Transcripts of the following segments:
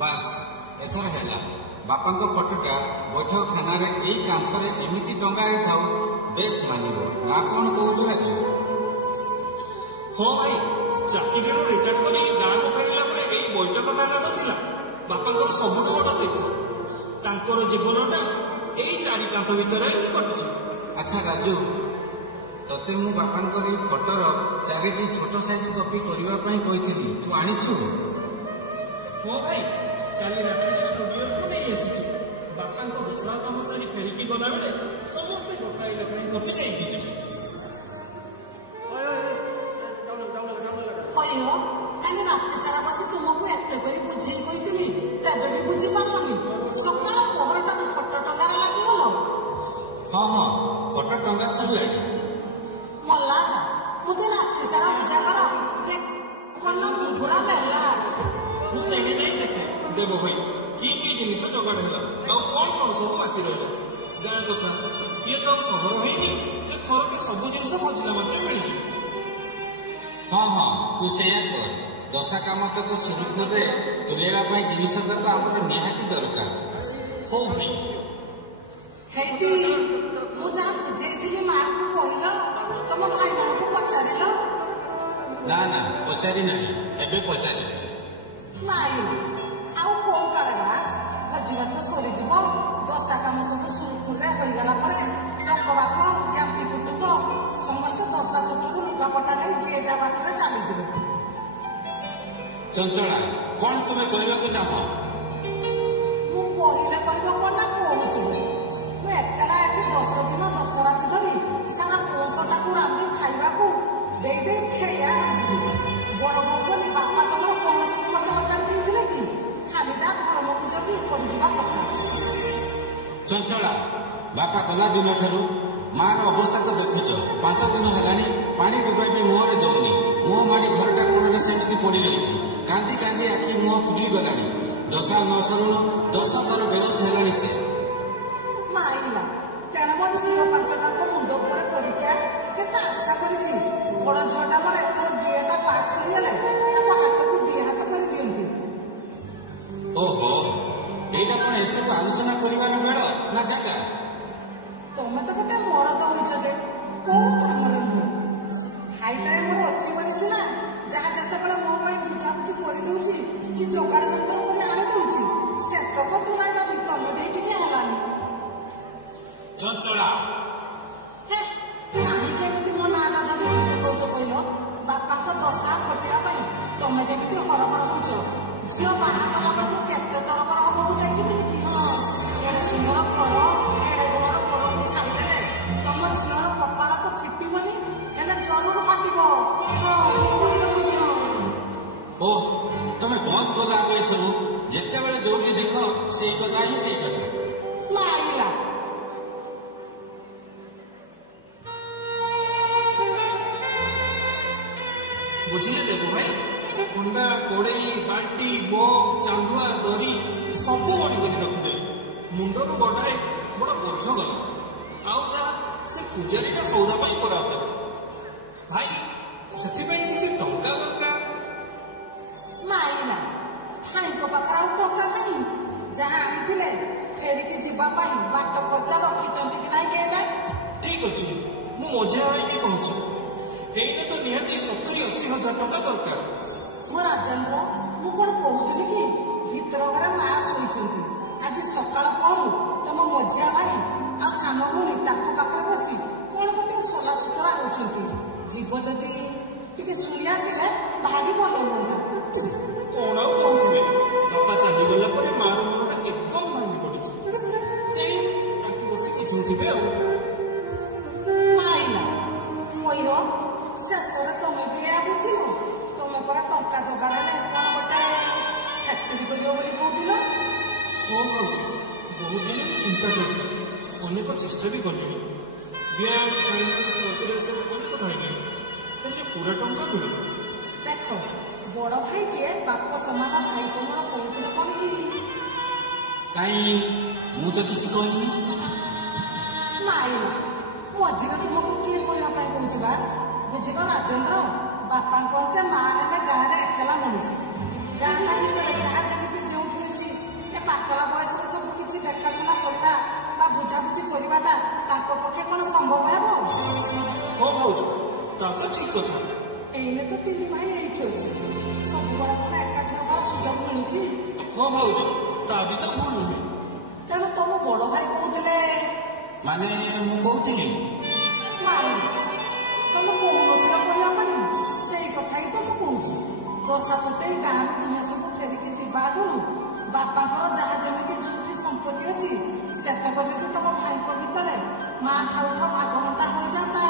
बास एथर है बापा फटोटा बैठक खाना यही कांथरे एमती टंगा था बेस मानव ना कौन कहूँ राजू। हाँ भाई चाकरी रिटायर कर गाँव को फेरला यही बैठक खाना तो था बापा सबुठ बड़ तीर्थ जीवनटा यही चारि कांथ भितर कटुच। अच्छा राजू तते मु बापा फटोर चारिटी छोट साइज कॉपी करने कही तू आनीचु? हाँ भाई काली रात स्टूडियो को नहीं आसी बापा रोषा कम सारी फेरिकी गला बेले समस्ते गोटाई लेखाई कॉपी नहीं दीजिए। काली रात सारा बस तुमको एत बुझे कही तबे भी बुझी पारनी सका पहरटा फटो टंगार लगिगल। हाँ हाँ फटो टंगा सर मल्ला जा मुझे रात सारा बुझा कर बुढ़ा मेला मुझे देखे देव भाई कि जिन जगाड़ है कौन कौन सब बाकी रहा गाँ कथा ये तो सहर है थर के सब जिन खोजला मात्र मिल। हाँ हाँ तू से कर दशा कम तक सुरुखुरे तुलेवाई जिनस तक आम निहाती दरकार। हो भाई हेटी मुझे बुझे माँ को कहल तुम भाई मान को पचार ना ना पचारि ना एबे पचारि नाई आउ कौ काले बा भोजी भात सरी जीव दशा कम सब सुरुखुरे होगला लोक बाप ज्ञाति कुटुंब समस्त दशा कुटुंब लुगापटा नहीं जे जा बाटे चलीज। चंचला कौन तुम्हें करने को चाह? मु कहले करबो कोन ना कहूची मु एकला एठी 10 दिन 10 रात धरी सारा पोषटा को रांधे खाइबा को दे दे खेया बड़ बड़ बोली बापा तमर कौन सब मत बचार देथिले कि खाली जा धर्म को जगी कर जिबा कथा। चंचला बापा गला दिन ठारू मार अवस्था तो देखुच 5 दिन है पानी टोपाई भी मुहर दौनी मुह माड़ी घरटा कोण सेमती पड़ी रही कांदी कांदी आखि मुह फुटी गला दशा न सरुण 10 थर बेहोश है से माइला तेण मोर झील 5टा मुंड उपर परीक्षा केते आशा करिछि बड़ झटा मोर एथर बीएटा पास करिगले ताको हाथ को 2 हाथ कर दियंती। ओहो एटा कोन एसे आलोचना करिवार बेल ना जागा तुम तो गोटे मरद होइछ जे को कामरे नुह भाईटा मोर अच्छी बोली सीना जहाँ जिते मो बुझाबुझी कर दूची कि जोगाड़ जंत्र कर आनी दूची से तक तुलाइबा भी तुम देखे हेलानी। चंचला कहीं केमी मो नाटा धरी कौच कहल बापा को दशा कटिया तुम जमी हरबर होच झील बाहागला बेलू केते तरबर हम मु देखी कि हाँ एडे सुंदर घर एडे गुणर घर को छाड़देले तुम झील कपाल तो फिटबनी हेले जरूर फाटब। हाँ कही रखुच। ओह तुम बंद कल आगे सब जिते बड़े जो देख से कथा ही से कथा लाइला बुझिले देव भाई कुंडा कोड़ई बाल्टी मग चांदुआ दरी सब गड़ी कर रखिदे मुंडर गड़ाए बड़ बोझ गला आउ जा से पूजारीटा सौदा पाई करा भाई से किसी टंका दरकार नाइला ठाई को पाखरा टंका कहीं जहाँ आनी फेरिकी जावाई बाट खर्चा रखी कि नहीं के ठीक अच्छे मु मझिया भाई के कहूँ एने तो निहाती 70-80 हजार टंका दरकार। मो राजेन्द्र मु कौन कहूली कि भितर घरे माँ शोई आज सकाल पहरु तुम मझिया भाई आ सान भूणी पाखे बसी कौन गोटे सला सुतरा होती जीव जदि टी शुणी आसिले भारी भल हाँ कौन कहते ଚେଷ୍ଟା ବି କଲିଣି ବ୍ୟାଙ୍କ ଫାଇନାନ୍ସ କର୍ପୋରେସନ ଅନେକ ଥାଇଲେଣି ହେଲେ ପୁରା ଟଙ୍କା ମିଳୁ ଦେଖ ବଡ଼ ଭାଇ ଯେ ବାପ ସମାନ ଭାଇ ତୁମର କହୁଥିଲେ କଣ କି କାହିଁ ମୁଁ ତ କିଛି କହିନି ନାଇଁ ମଝିରେ ତୁମକୁ କିଏ କହିବା ପାଇଁ କହୁଛି ବା ବୁଝିଲ ରାଜେନ୍ଦ୍ର ବାପାଙ୍କ ଅନ୍ତେ ମା ହେଲେ ଗାଁରେ ଏକଲା ମଣିଷ ଗାଁଟା ଭିତରେ ଯାହା ଯେମିତି ଯେଉଁଠି ଅଛି ଏ ପାକଲା ବୟସରେ ସବୁ କିଛି ଦେଖାଶୁଣା କରିବା ବା ବୁଝାବୁଝି କରିବାଟା ତାଙ୍କ ପକ୍ଷେ କଣ ସମ୍ଭବ ହେବ ହଁ ଭାଉଜ ତା ତ ଠିକ କଥା ଏଇନେ ତ ତିନି ଭାଇ ଏଇଠି ଅଛି ସବୁବେଳେ କଣ ଏକାଠି ହେବାର ସୁଯୋଗ ମିଳୁଛି ହଁ ଭାଉଜ ତା ବି ତ ଭୁଲ ନୁହେଁ ତେଣୁ ତମ ବଡ଼ ଭାଇ କହୁଥିଲେ ମାନେ ମୁଁ କହୁଥିଲି ନାଇଁ ତମେ କହୁନଥିଲ କରିବା ପାଇଁ ସେଇ କଥା ହିଁ ତ ମୁଁ କହୁଛି ଦୋଷା ତୁଟେଇ ଗାଁରୁ ତୁମେ ସବୁ ଫେରିକି ଯିବା ଆଗରୁ ବାପାଙ୍କର ଯାହା ଯେମିତି ଯୋଉଠି ସମ୍ପତ୍ତି ଅଛି ସେତକ ଯଦି ତମ ଭାଇଙ୍କ ଭିତରେ ମା ଥାଉ ଥାଉ ଭାଗବଣ୍ଟା ହୋଇଯାନ୍ତା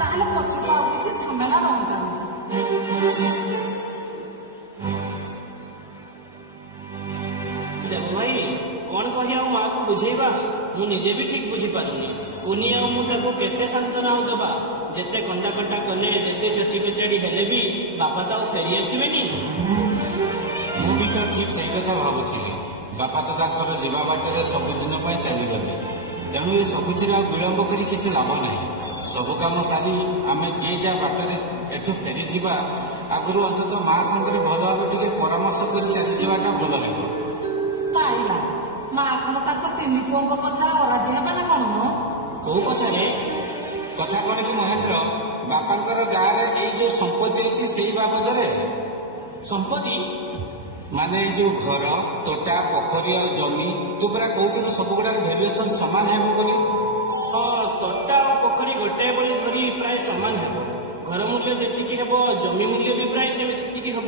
ତାହେଲେ ପଛକୁ ଆଉ କିଛି ଝାମେଲା ରହନ୍ତାନି ଦେଖ ଭାଇ କଣ କହି ଆଉ ମାକୁ ବୁଝେଇବା ମୁଁ ନିଜେ ବି ଠିକ ବୁଝିପାରୁନି ଉନି ଆଉ ମୁଁ ତାକୁ କେତେ ସାନ୍ତ୍ୱନା ଆଉ ଦେବା ଯେତେ କଣ୍ଟା କଣ୍ଟା କଲେ ଯେତେ ଚଚି କଚାଡ଼ି ହେଲେ ବି ବାପା ତ ଆଉ ଫେରି ଆସିବେନି ମୁଁ ବି ତ ଠିକ ସେଇ କଥା ଭାବୁଥିଲି ବାପା ତ ତାଙ୍କର ଯିବା ବାଟରେ ସବୁଦିନ ପାଇଁ ଚାଲିଗଲେ ତେଣୁ ଏ ସବୁଥିରେ ଆଉ ବିଳମ୍ବ କରି କିଛି ଲାଭ ନାହିଁ ସବୁ କାମ ସାରି ଆମେ ଯିଏ ଯାହା ବାଟରେ ଏଠୁ ଫେରିଯିବା ଆଗରୁ ଅନ୍ତତଃ ମା ସାଙ୍ଗରେ ଭଲ ଭାବେ ଟିକେ ପରାମର୍ଶ କରି ଚାଲିଯିବାଟା ଭଲ ହେବ ପାଇଲା ମା କଣ ତାଙ୍କ ତିନି ପୁଅଙ୍କ କଥାରେ ଅରାଜି ହେବା ନା କଣ ମ କୋଉ କଥାରେ କଥା କଣ କି ମହେନ୍ଦ୍ର ବାପାଙ୍କର ଗାଁରେ ଏଇ ଯୋଉ ସମ୍ପତ୍ତି ଅଛି ସେଇ ବାବଦରେ ସମ୍ପତ୍ତି ମାନେ ଏଇ ଯୋଉ ଘର ତୋଟା ପୋଖରୀ ଆଉ ଜମି ତୁ ପୁରା କହୁଥିଲୁ ସବୁଗୁଡାର ଭ୍ୟାଲୁଏସନ ସମାନ ହେବ ବୋଲି ହଁ ତୋଟା ଆଉ ପୋଖରୀ ଗୋଟାଏ ବୋଲି ଧରି ପ୍ରାୟ ସମାନ ହେବ ଘର ମୂଲ୍ୟ ଯେତିକି ହେବ ଜମି ମୂଲ୍ୟ ବି ପ୍ରାୟ ସେତିକି ହେବ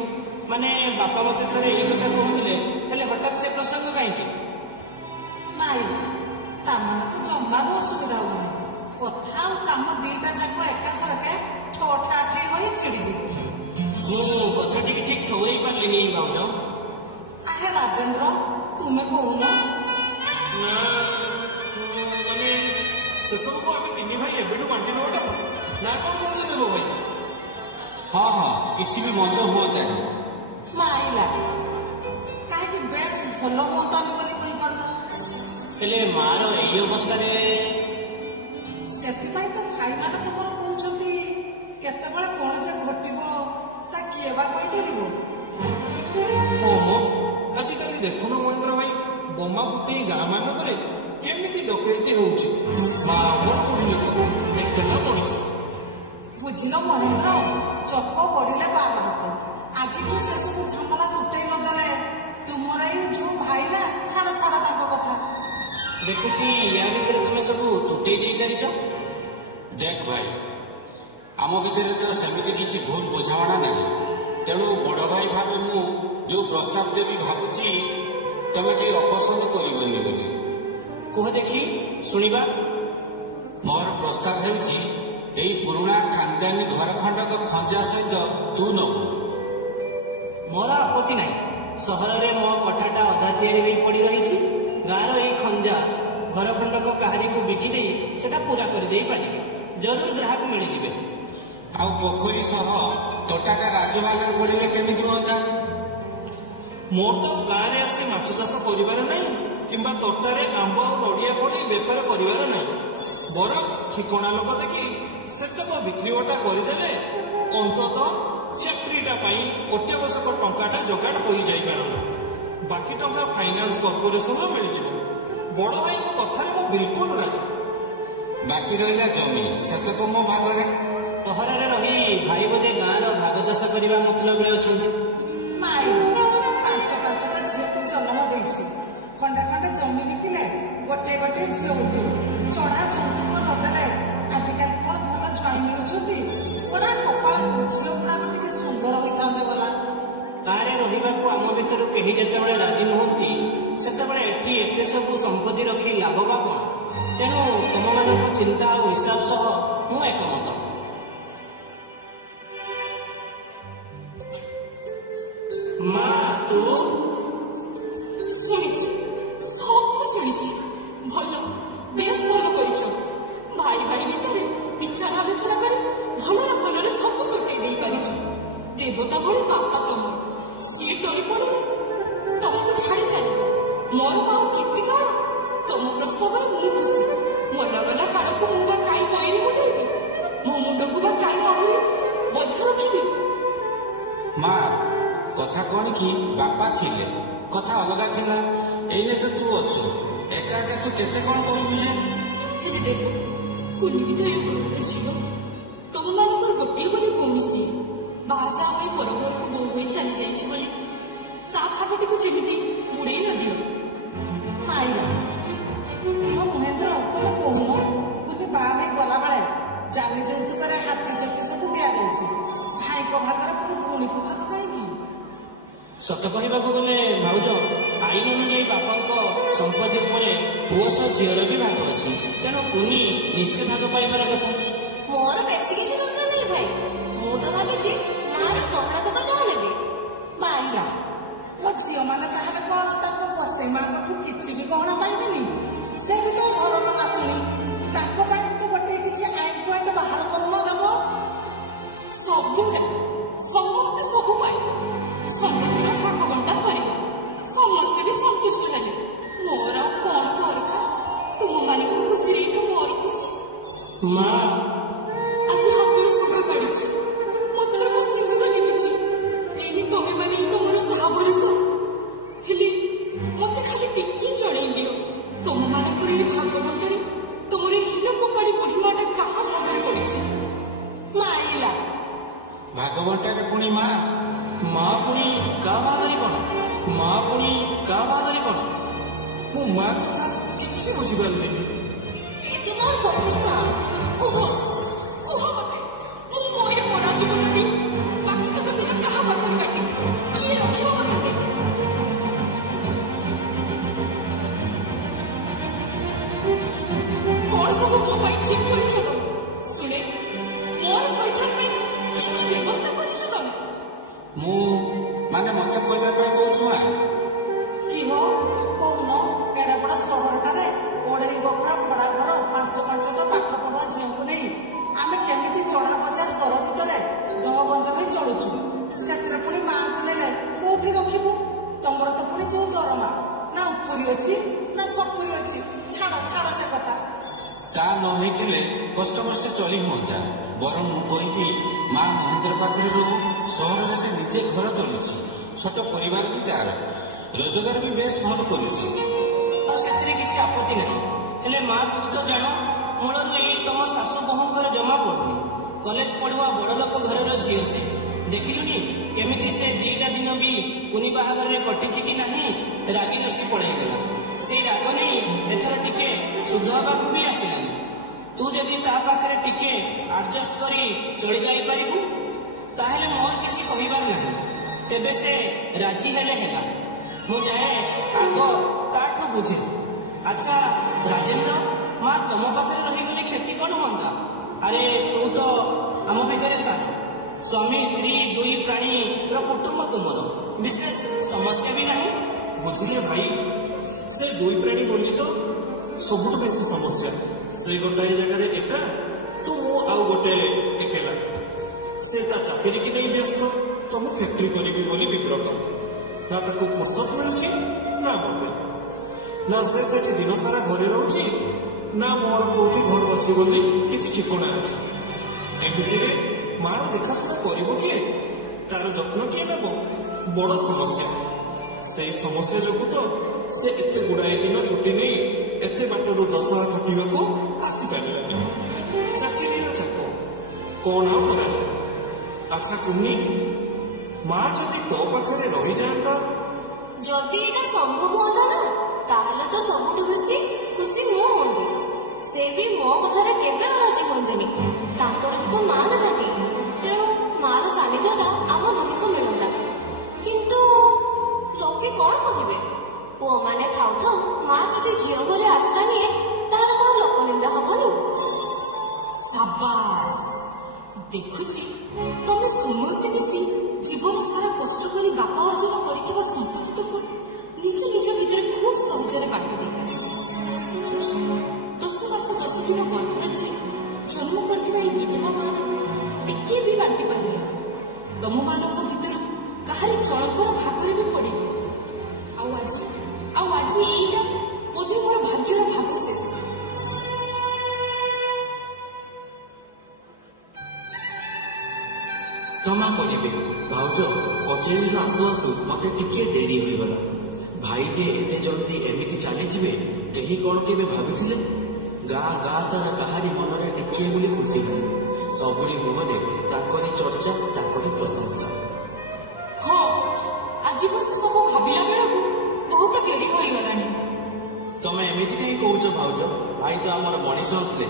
ମାନେ ବାପା ମତେ ଥରେ ଏଇ କଥା କହୁଥିଲେ ହେଲେ ହଠାତ୍ ସେ ପ୍ରସଙ୍ଗ କାହିଁକି ନାଇଁ ତାମାନେ ତ ଜମାରୁ ଅସୁବିଧା ହବନି କଥା ଆଉ କାମ ଦିଟା ଯାକ ଏକାଥରକେ ଠୋଠା ଆଠେଇ ହୋଇ ଛିଡ଼ିଯିବ ମୁଁ କଥା ଟିକେ ଠିକ ଠଉରେଇ ପାରିଲିନି ଭାଉଜ ଆହେ ରାଜେନ୍ଦ୍ର ତୁମେ କହୁନ ନା ମାନେ ସେସବୁକୁ ଆମେ ତିନି ଭାଇ ଏବେଠୁ ବାଣ୍ଟି ନେବାଟା ନା କଣ କହୁଛ ଦେବ ଭାଇ ହଁ ହଁ କିଛି ବି ମନ୍ଦ ହୁଅନ୍ତାନି ମାଇଲା କାହିଁକି ବେଶ ଭଲ ହୁଅନ୍ତାନି ବୋଲି କହିପାରୁନ ହେଲେ ମାର ଏଇ ଅବସ୍ଥାରେ ସେଥିପାଇଁ ତ ଭାଇମାନେ ତମର କହୁଛନ୍ତି କେତେବେଳେ କଣ ଯେ ଘଟିବ ତା କିଏ ବା କହିପାରିବ ଓହୋ ଆଜିକାଲି ଦେଖୁନ ମହେନ୍ଦ୍ର ଭାଇ ବୋମା ଫୁଟେଇ ଗାଁ ମାନଙ୍କରେ କେମିତି ଡକାୟତି ହଉଛି ମା ଆମର ବୁଢୀ ଲୋକ ଏକଲା ମଣିଷ ବୁଝିଲ ମହେନ୍ଦ୍ର ଚକ ବଢିଲେ ବାର ହାତ ଆଜିଠୁ ସେସବୁ ଝାମଲା ତୁଟେଇ ନଦେଲେ ତୁମର ଏଇ ଯୋଉ ଭାଇ ନା ଛାଡ ଛାଡ ତାଙ୍କ କଥା ଦେଖୁଛି ୟା ଭିତରେ ତୁମେ ସବୁ ତୁଟେଇ ଦେଇ ସାରିଛ ଦେଖ ଭାଇ ଆମ ଭିତରେ ତ ସେମିତି କିଛି ଭୁଲ ବୁଝାମଣା ନାହିଁ ତେଣୁ ବଡ଼ ଭାଇ ଭାବେ ମୁଁ ଯୋଉ ପ୍ରସ୍ତାବ ଦେବି ଭାବୁଛି ତମେ କେହି ଅପସନ୍ଦ କରିବନି ବୋଲି କୁହ ଦେଖି ଶୁଣିବା ମୋର ପ୍ରସ୍ତାବ ହେଉଛି ଏଇ ପୁରୁଣା ଖାନଦାନୀ ଘର ଖଣ୍ଡକ ଖଞ୍ଜା ସହିତ ତୁ ନେବୁ ମୋର ଆପତ୍ତି ନାହିଁ ସହରରେ ମୋ କୋଠାଟା ଅଧା ତିଆରି ହୋଇ ପଡ଼ି ରହିଛି ଗାଁର ଏଇ ଖଞ୍ଜା ଘର ଖଣ୍ଡକ କାହାରିକୁ ବିକିଦେଇ ସେଟା ପୂରା କରିଦେଇ ପାରିବି ଜରୁର ଗ୍ରାହକ ମିଳିଯିବେ ଆଉ ପୋଖରୀ ସହ ତୋଟାଟା ରାଜଭାଗରେ ପଡ଼ିଲେ କେମିତି ହୁଅନ୍ତା ମୋର ତ ଗାଁରେ ଆସି ମାଛ ଚାଷ କରିବାର ନାହିଁ କିମ୍ବା ତୋଟାରେ ଆମ୍ବ ଆଉ ନଡ଼ିଆ ପଡି ବେପାର କରିବାର ନାହିଁ ବରଂ ଠିକଣା ଲୋକ ଦେଖି ସେତକ ବିକ୍ରି ବଟା କରିଦେଲେ ଅନ୍ତତଃ ଫ୍ୟାକ୍ଟ୍ରିଟା ପାଇଁ ଅତ୍ୟାବଶ୍ୟକ ଟଙ୍କାଟା ଯୋଗାଡ଼ ହୋଇଯାଇପାରନ୍ତା ବାକି ଟଙ୍କା ଫାଇନାନ୍ସ କର୍ପୋରେସନର ମିଳିଯିବ ବଡ଼ ଭାଇଙ୍କ କଥାରେ ମୁଁ ବିଲକୁଲ ରାଜି ବାକି ରହିଲା ଜମି ସେତକ ମୋ ଭାଗରେ ସହରରେ ରହି ଭାଇ ବୋଧେ ଗାଁର ଭାଗ ଚାଷ କରିବା ମତଲବରେ ଅଛନ୍ତି ନାଇଁ ପାଞ୍ଚଟା ଝିଅକୁ ଜନ୍ମ ଦେଇଛି ଖଣ୍ଡେ ଖଣ୍ଡେ ଜମି ବିକିଲେ ଗୋଟିଏ ଗୋଟିଏ ଝିଅ ଉଠିବ ଚଢା ଯୌତୁକ ନଦେଲେ ଆଜିକାଲି କଣ ଭଲ ଜ୍ୱାଇଁ ମିଳୁଛନ୍ତି ପଢା କପାଳ ଝିଅ ଗୁଡାକ ଟିକେ ସୁନ୍ଦର ହୋଇଥାନ୍ତେ ଗଲା ଗାଁରେ ରହିବାକୁ ଆମ ଭିତରୁ କେହି ଯେତେବେଳେ ରାଜି ନୁହନ୍ତି ସେତେବେଳେ ଏଠି ଏତେ ସବୁ ସମ୍ପତ୍ତି ରଖି ଲାଭ ବା କଣ ତେଣୁ ତମମାନଙ୍କ ଚିନ୍ତା ଆଉ ହିସାବ ସହ ମୁଁ ଏକମତ ମା ତୁ ଶୁଣିଛି ସବୁ ଶୁଣିଛି ଭଲ ବେଶ ଭଲ କରିଛ ମା କଥା କଣ କି ବାପା ଥିଲେ କଥା ଅଲଗା ଥିଲା। ଏଇନେ ତ ତୁ ଅଛୁ ଏକା ଏକା ତୁ କେତେ କଣ କରିବୁ ଯେ? ହେଲେ ଦେଖ କୁନି ବି ତ ଏ ଘରର ଝିଅ। ତମମାନଙ୍କର ଗୋଟିଏ ବୋଲି ଭଉଣୀ ସିଏ ବାହାସା ହୋଇ ପର ଘରକୁ ବୋଉ ହୋଇ ଚାଲି ଯାଇଛି ବୋଲି ତା ଭାଗଟିକୁ ଯେମିତି ବୁଡ଼େଇ ନ ଦିଅ। ମାଇଲା ମହେନ୍ଦ୍ର ତମେ କହୁନ କୁନି ବାହା ହେଇ ଗଲାବେଳେ ଜାଲି ଯୌତୁକରେ ହାତୀ ଚଟି ସବୁ ଦିଆଯାଇଛି। ଭାଇଙ୍କ ଭାଗରେ ପୁଣି ଭଉଣୀଙ୍କ ଭାଗ କାହିଁକି? ସତ କହିବାକୁ ଗଲେ ଭାଉଜ ଆଇନ ଅନୁଯାୟୀ ବାପାଙ୍କ ସମ୍ପତ୍ତି ଉପରେ ପୁଅ ସହ ଝିଅର ବି ଭାଗ ଅଛି। ତେଣୁ କୁନି ନିଶ୍ଚୟ ଭାଗ ପାଇବାର କଥା। ମୋର ବେଶୀ କିଛି ଦରକାର ନାହିଁ ଭାଇ। ମୁଁ ତ ଭାବିଛି ମାର ଗହଣା ତକ ଯାହା ନେବେ। ମାଇଲା ମୋ ଝିଅମାନେ ତାହେଲେ କଣ ତାଙ୍କ ବସେଇ ମାଙ୍କଠୁ କିଛି ବି ଗହଣା ପାଇବେନି? ସେ ବି ତ ଘରର ନାତୁଣୀ। ତାଙ୍କ ପାଇଁ ତ ଗୋଟିଏ କିଛି ଆଇନ ପଏଣ୍ଟ ବାହାର କରୁନ ଦେବ। ସବୁ ହେଲା ସମସ୍ତେ ସବୁ ପାଇବେ। ସମ୍ପତ୍ତିର ଭାଗ ବଣ୍ଟା ସରିବ। ସମସ୍ତେ ବି ସନ୍ତୁଷ୍ଟ ହେଲେ। ମୋର ଆଉ କଣ ଦରକାର? ତୁମମାନଙ୍କୁ ଖୁସିରେ ତ ମୋର ଖୁସି। ମା ଆଜି ହାତରୁ ସୁଖ କାଢିଛି ମଥାର ମୋ ସିନ୍ଦୁର ଲିଭିଛି। ଏଇନେ ତମେ ମାନେ ହିଁ ତ ମୋର ସାହା ଭରସା। ହେଲେ ମତେ ଖାଲି ଟିକିଏ ଜଣେଇ ଦିଅ ତମମାନଙ୍କର ଏଇ ଭାଗ ବଣ୍ଟାରେ ତମର ଏ ହୀନ କପାଡ଼ି ବୁଢ଼ୀ ମାଟା କାହା ଭାଗରେ ପଡ଼ିଛି? ମାଇଲା ଭାଗ ବଣ୍ଟାରେ ପୁଣି ମା ପୁଣି କା ଭାଗରେ କଣ? ମା ପୁଣି କା ଭାଗରେ କଣ? ମୁଁ ମା କଥା କିଛି ବୁଝିପାରିଲିନି। ଏ ତୁ କଣ କହୁଛୁ ମା? କୁହ କୁହ ମତେ। ମୁଁ ମୋ ଏ ପଡ଼ା ଜୀବନଟି ବାକି ତକ ଦିନ କାହା ପାଖରେ କାଟିବି? କିଏ ରଖିବ ମତେ? କଣ ସବୁ ମୋ ପାଇଁ ଠିକ କରିଛ ତମେ? ଶୁଣେ ମୋର ଥଇଥାନ ପାଇଁ କି କି ବ୍ୟବସ୍ଥା କରିଛ ତମେ? ମୁଁ ମାନେ ମତେ କହିବା ପାଇଁ କହୁଛୁ ମା? କି ହୋ କହୁନ ଏଡେ ବଡ ସହରଟାରେ ଅଢେଇ ବଖରା ଭଡା ଘର 5-5ଟା ପାଠ ପଢୁଆ ଝିଅଙ୍କୁ ନେଇ ଆମେ କେମିତି ଚଢା ବଜାର ଦର ଭିତରେ ଦହଗଞ୍ଜ ହୋଇ ଚଳୁଛୁ। ସେଥିରେ ପୁଣି ମାଆଙ୍କୁ ନେଲେ କୋଉଠି ରଖିବୁ? ତମର ତ ପୁଣି ଯୋଉ ଦରମା ନା ଉପରି ଅଛି ନା ସପୁରି ଅଛି। ଛାଡ ଛାଡ ସେ କଥା। ତା ନ ହେଇଥିଲେ କଷ୍ଟମଷ୍ଟେ ଚଳି ହୁଅନ୍ତା। ବରଂ ମୁଁ କହିବି ମା ମହେନ୍ଦ୍ର ପାଖରେ ରହୁ। ସହରରେ ସେ ନିଜେ ଘର ଚଳୁଛି। ଛୋଟ ପରିବାର ବି ତାର। ରୋଜଗାର ବି ବେଶ ଭଲ କରୁଛି। ଆଉ ସେଥିରେ କିଛି ଆପତ୍ତି ନାହିଁ। ହେଲେ ମା ତୁ ତ ଜାଣ ମୂଳରୁ ଏଇ ତମ ଶାଶୁ ବୋହୂଙ୍କର ଜମା ପଡୁନି। କଲେଜ ପଢୁଆ ବଡ ଲୋକ ଘରର ଝିଅ ସେ। ଦେଖିଲୁନି କେମିତି ସେ 2ଟା ଦିନ ବି କୁନି ବାହାଘରରେ କଟିଛି କି ନାହିଁ ରାଗି ରୁଷି ପଳେଇଗଲା। ସେଇ ରାଗ ନେଇ ଏଥର ଟିକେ ଶୁଦ୍ଧ ହେବାକୁ ବି ଆସିଲାନି। ତୁ ଯଦି ତା ପାଖରେ ଟିକେ ଆଡଜଷ୍ଟ କରି ଚଳି ଯାଇପାରିବୁ ତାହେଲେ ମୋର କିଛି କହିବାର ନାହିଁ। ତେବେ ସେ ରାଜି ହେଲେ ହେଲା। ମୁଁ ଯାଏ ଆଗ ତାଠୁ ବୁଝେ। ଆଚ୍ଛା ରାଜେନ୍ଦ୍ର ମା ତମ ପାଖରେ ରହିଗଲେ କ୍ଷତି କଣ ହୁଅନ୍ତା? ଆରେ ତୁ ତ ଆମ ଭିତରେ ସାର। ସ୍ୱାମୀ ସ୍ତ୍ରୀ 2 ପ୍ରାଣୀର କୁଟୁମ୍ବ ତୁମର। ବିଶେଷ ସମସ୍ୟା ବି ନାହିଁ। ବୁଝିଲେ ଭାଇ ସେ 2 ପ୍ରାଣୀ ବୋଲି ତ ସବୁଠୁ ବେଶୀ ସମସ୍ୟା। ସେ ଗୋଟାଏ ଜାଗାରେ ଏକା ତ ମୁଁ ଆଉ ଗୋଟେ ଏକେଲା। ସେ ତା ଚାକିରି କି ନେଇ ବ୍ୟସ୍ତ ତ ମୁଁ ଫ୍ୟାକ୍ଟ୍ରି କରିବି ବୋଲି ବିବ୍ରତ। ନା ତାକୁ ଫୁର୍ସତ ମିଳୁଛି ନା ମତେ। ନା ସେ ସେଠି ଦିନ ସାରା ଘରେ ରହୁଛି ନା ମୋର କୋଉଠି ଘର ଅଛି ବୋଲି କିଛି ଠିକଣା ଅଛି। ଏମିତିରେ ମାର ଦେଖାଶୁଣା କରିବ କିଏ? ତାର ଯତ୍ନ କିଏ ନେବ? ବଡ ସମସ୍ୟା। ସେଇ ସମସ୍ୟା ଯୋଗୁଁ ତ ସେ ଏତେ ଗୁଡାଏ ଦିନ ଛୁଟି ନେଇ ଏତେ ବାଟରୁ ଦଶହରା କଟିବାକୁ ଆସିପାରିଲାନି। ଚାକିରିର ଚାକ କଣ ଆଉ କରାଯାଏ? ଆଚ୍ଛା କୁନି ମା ଯଦି ତୋ ପାଖରେ ରହିଯାଆନ୍ତା? ଯଦି ଏଇଟା ସମ୍ଭବ ହୁଅନ୍ତା ନା ତାହେଲେ ତ ସବୁଠୁ ବେଶୀ ଖୁସି ମୁଁ ହୁଅନ୍ତି। ସେ ବି ମୋ କଥାରେ କେବେ ରାଜି ହୁଅନ୍ତିନି। ତାଙ୍କର ବି ତ ମା ନାହାନ୍ତି। ତେଣୁ ମାର ସାନ୍ନିଧ୍ୟଟା ଆମ ଦୁହିଁକୁ ମିଳନ୍ତା। କିନ୍ତୁ ଲୋକେ କଣ କହିବେ? ପୁଅମାନେ ଥାଉ ଥାଉ ମା ଯଦି ଝିଅ ଘରେ ଆଶ୍ରା ନିଏ ତାହାର କଣ ଲୋକନିନ୍ଦା ହବନି? ସାବାସ୍। ଦେଖୁଛି ତମେ ସମସ୍ତେ ମିଶି ଜୀବନ ସାରା କଷ୍ଟ କରି ବାପା ଅର୍ଜନ କରିଥିବା ସମ୍ପତ୍ତିକୁ ନିଜ ନିଜ ଭିତରେ ଖୁବ୍ ସହଜରେ ବାଣ୍ଟି ଦେଇପାରେ। 10 ମାସ 10 ଦିନ ଗର୍ଭରେ ଧରି ଜନ୍ମ କରିଥିବା ଏହି ବିଧବା ମାନଙ୍କୁ ଟିକିଏ ବି ବାଣ୍ଟି ପାରିଲ। ତମମାନଙ୍କ ଭିତରୁ କାହାରି ଚଳକର ଭାଗରେ ବି ପଡ଼ିନି। ଆଉ ଆଜି ଏଇଟା ବୋଧେ ମୋର ଭାଗ୍ୟର ଭାଗ ଶେଷ। क्षमा करेंगे भाउज कचेरी आसु आसु मत टिके डेरी होगला भाई जे एते जल्दी एमती चलीजे कहीं कौन के भाभी गाँ गाँ सारा कहारी मन में टिके बोली खुशी नहीं सबुरी मुहरे ताकरी चर्चा ताकरी प्रशंसा। हाँ आज बस सब भाविला बेलू बहुत डेरी हो गलानी। तमें एमती कहीं कौच भाउज भाई तो आमर मनीष थे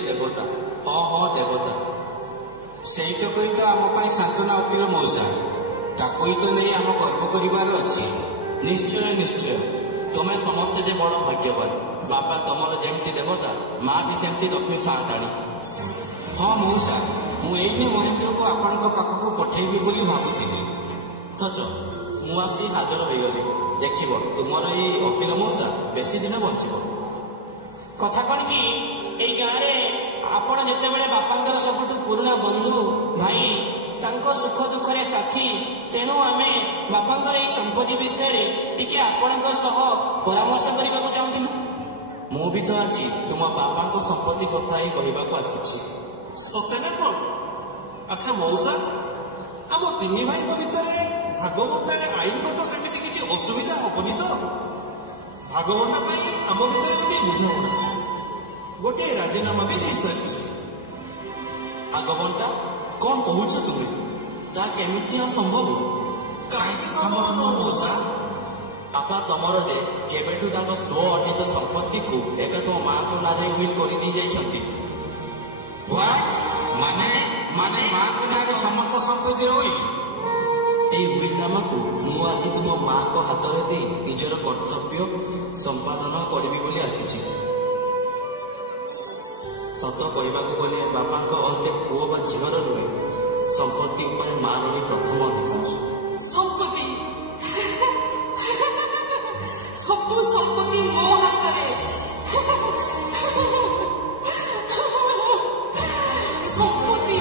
देवता। हाँ हाँ देवता ସେଇଟା କହି ତ ଆମ ପାଇଁ ଶାନ୍ତନା ଓକିଲ ମଉସା ତାକୁ ହିଁ ତ ନେଇ ଆମ ଗର୍ବ କରିବାର ଅଛି। ନିଶ୍ଚୟ ନିଶ୍ଚୟ ତମେ ସମସ୍ତେ ଯେ ବଡ଼ ଭାଗ୍ୟବାନ। ବାପା ତମର ଯେମିତି ଦେବତା ମା ବି ସେମିତି ଲକ୍ଷ୍ମୀ ସାଆନ୍ତାଣୀ। ହଁ ମଉସା ମୁଁ ଏଇନେ ମହେନ୍ଦ୍ରକୁ ଆପଣଙ୍କ ପାଖକୁ ପଠେଇବି ବୋଲି ଭାବୁଥିଲି। ଅଥଚ ମୁଁ ଆସି ହାଜର ହୋଇଗଲି। ଦେଖିବ ତୁମର ଏଇ ଓକିଲ ମଉସା ବେଶୀ ଦିନ ବଞ୍ଚିବ। କଥା କ'ଣ କି ଏଇ ଗାଁରେ ଆପଣ ଯେତେବେଳେ ବାପାଙ୍କର ସବୁଠୁ ପୁରୁଣା ବନ୍ଧୁ ଭାଇ ତାଙ୍କ ସୁଖ ଦୁଃଖରେ ସାଥୀ ତେଣୁ ଆମେ ବାପାଙ୍କର ଏଇ ସମ୍ପତ୍ତି ବିଷୟରେ ଟିକେ ଆପଣଙ୍କ ସହ ପରାମର୍ଶ କରିବାକୁ ଚାହୁଁଥିଲୁ। ମୁଁ ବି ତ ଆଜି ତୁମ ବାପାଙ୍କ ସମ୍ପତ୍ତି କଥା ହିଁ କହିବାକୁ ଆସିଛି। ସତେ ନା କ'ଣ? ଆଚ୍ଛା ମଉସା ଆମ ତିନି ଭାଇଙ୍କ ଭିତରେ ଭାଗବଣ୍ଟାରେ ଆଇନଗତ ସେମିତି କିଛି ଅସୁବିଧା ହବନି ତ? ଭାଗବଣ୍ଟା ପାଇଁ ଆମ ଭିତରେ ଗୋଟିଏ ବୁଝାମଣା ଗୋଟିଏ ରାଜିନାମା ବି ହେଇସାରିଛି। ଭାଗବଣ୍ଟା କ'ଣ କହୁଛ ତୁମେ? ତା କେମିତି ଆଉ ସମ୍ଭବ? କାହିଁକି ସମ୍ଭବ ନୁହଁ ମଉସା? ବାପା ତମର ଯେ କେବେଠୁ ତାଙ୍କ ସ୍ୱ ଅର୍ଜିତ ସମ୍ପତ୍ତିକୁ ଏକା ତୁମ ମାଙ୍କ ନାଁରେ ୱିଲ୍ କରିଦେଇ ଯାଇଛନ୍ତି। ମାନେ ମାନେ ମାଙ୍କ ନାଁରେ ସମସ୍ତ ସମ୍ପତ୍ତି ରହି এই ୱିଲନାମାକୁ ମୁଁ ଆଜି ତୁମ ମାଙ୍କ ହାତରେ ଦେଇ ନିଜର କର୍ତ୍ତବ୍ୟ ସମ୍ପାଦନ କରିବି ବୋଲି ଆସିଛି। ସତ କହିବାକୁ ଗଲେ ବାପାଙ୍କ ଅନ୍ତେ ପୁଅ ବା ଝିଅର ନୁହେଁ ସମ୍ପତ୍ତି ଉପରେ ମାର ହିଁ ପ୍ରଥମ ଅଧିକାର। ସମ୍ପତ୍ତି ସବୁ ସମ୍ପତ୍ତି ମୋ ହାତରେ। ସମ୍ପତ୍ତି